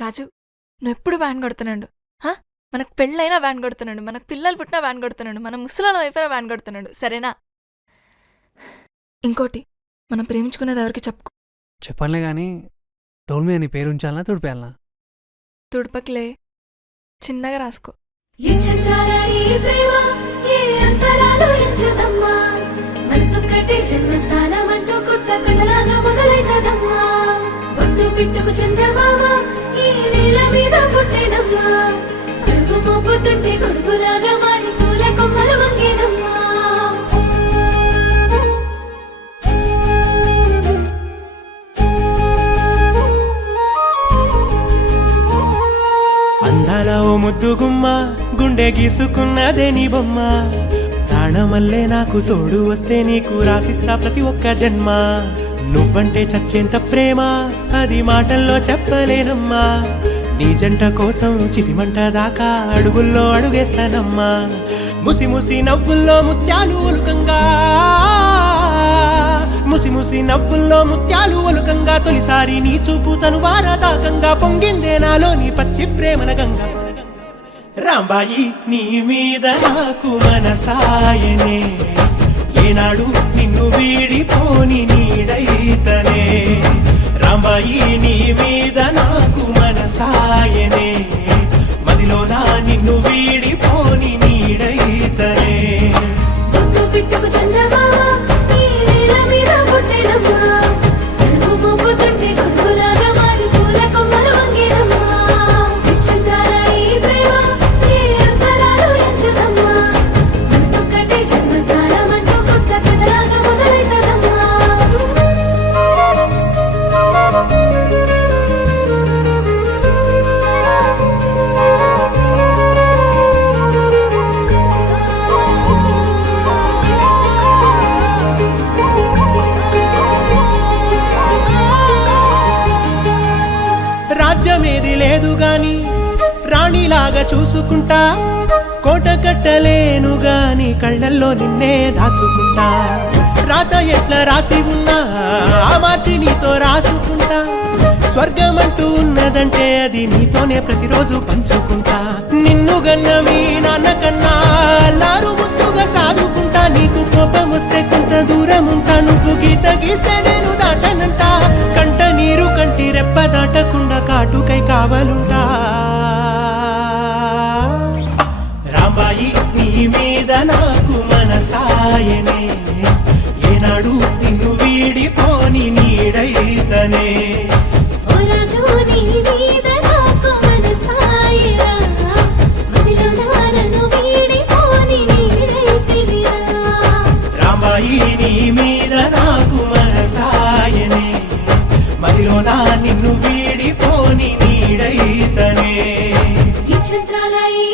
రాజు, నువ్వెప్పుడు వ్యాన్ కొడుతున్నాడు. మనకు పెళ్ళైనా వ్యాన్ కొడుతున్నాడు, మనకు పిల్లలు పుట్టినా వ్యాన్ కొడుతున్నాడు, మన ముసలాల వైపున వ్యాన్ కొడుతున్నాడు. సరేనా? ఇంకోటి, మనం ప్రేమించుకునేది ఎవరికి చెప్పుకో. చెప్పనులే కానీ డోల్ మీద నీ పేరు ఉంచాలనా తుడిపేయాలనా? తుడపకిలే, చిన్నగా రాసుకో. పిట్టుకు చందమామ ఈ నేల మీద పుట్టేనమ్మా, అడుగు మోపుతుంటే గొడుగులాగా మారి పూల కొమ్మలు వంగేనమ్మా. అందాల ఓ ముద్దు గుమ్మ, గుండె గీసుకున్నదే నీ బొమ్మ. ప్రాణమల్లే నాకు తోడు వస్తే నీకు రాసిస్తా ప్రతి ఒక్క జన్మ. నువ్వంటే చచ్చేంత ప్రేమ అది మాటల్లో చెప్పలేనమ్మా. నీ జంట కోసం చితిమంట దాకా అడుగుల్లో అడుగేస్తానమ్మా. ముసి ముసి నవ్వుల్లో ముత్యాలు ఒలుకంగా, ముసి ముసి నవ్వుల్లో ముత్యాలు ఒలుకంగా, తొలిసారి నీ చూపు తను వారదాకంగా పొంగిందే నాలో నీ పచ్చి ప్రేమల గంగా. రాంబాయి నీ మీద నాకు మనసాయనే, ఏనాడు నిన్ను వీడిపోని నీడైతనే. రాంబాయి నీ మీద నాకు మనసాయనే, మదిలోనా నిన్ను వీడిపోని నీడైతనే. పిట్టుకు చందమామ ఈ నేల మీద పుట్టేనమ్మా, అడుగు మోపుతుంటే గొడుగులాగా మారి పూల కొమ్మలు వంగేనమ్మా. చంద్రాల ఈ ప్రేమ ఏ అంతరాలు ఎంచదమ్మా, మనసొక్కటే జన్మస్థానం అంటూ కొత్త కథలాగా మొదలైతదమ్మా. రాజ్యమేది లేదు గాని రాణిలాగా చూసుకుంటా, కోట కట్టలేను గాని కళ్ళల్లో నిన్నే దాచుకుంటా. రాత ఎట్లా రాసి ఉన్నా ఆ మార్చి నీతో రాసుకుంటా. స్వర్గమంటూ ఉన్నదంటే అది నీతోనే ప్రతిరోజు పంచుకుంటా. నిన్ను గన్న మీ నాన్న కన్నా అల్లారు ముద్దుగా సాదుకుంటా. నీకు కోపం వస్తే కొంత దూరం ఉంటా, నువ్వు గీత గీస్తే నేను దాటనంటా. కంట నీరు కంటి రెప్ప దాటకుండా కాటుకై కావలుంటా. రాంబాయి నీ మీద నాకు మనసాయనే, ఏనాడు నిన్ను వీడిపోని నీడైతనే. ఓ రాజు నీ మీద నాకు మనసాయరా, మదిలోనా నన్ను వీడిపోని నీడైతివిరా. రాంబాయి నీ మీద నాకు మనసాయనే, మదిలోనా నిన్ను వీడిపోని నీడైతనే. ఈ చంద్రాల ఈ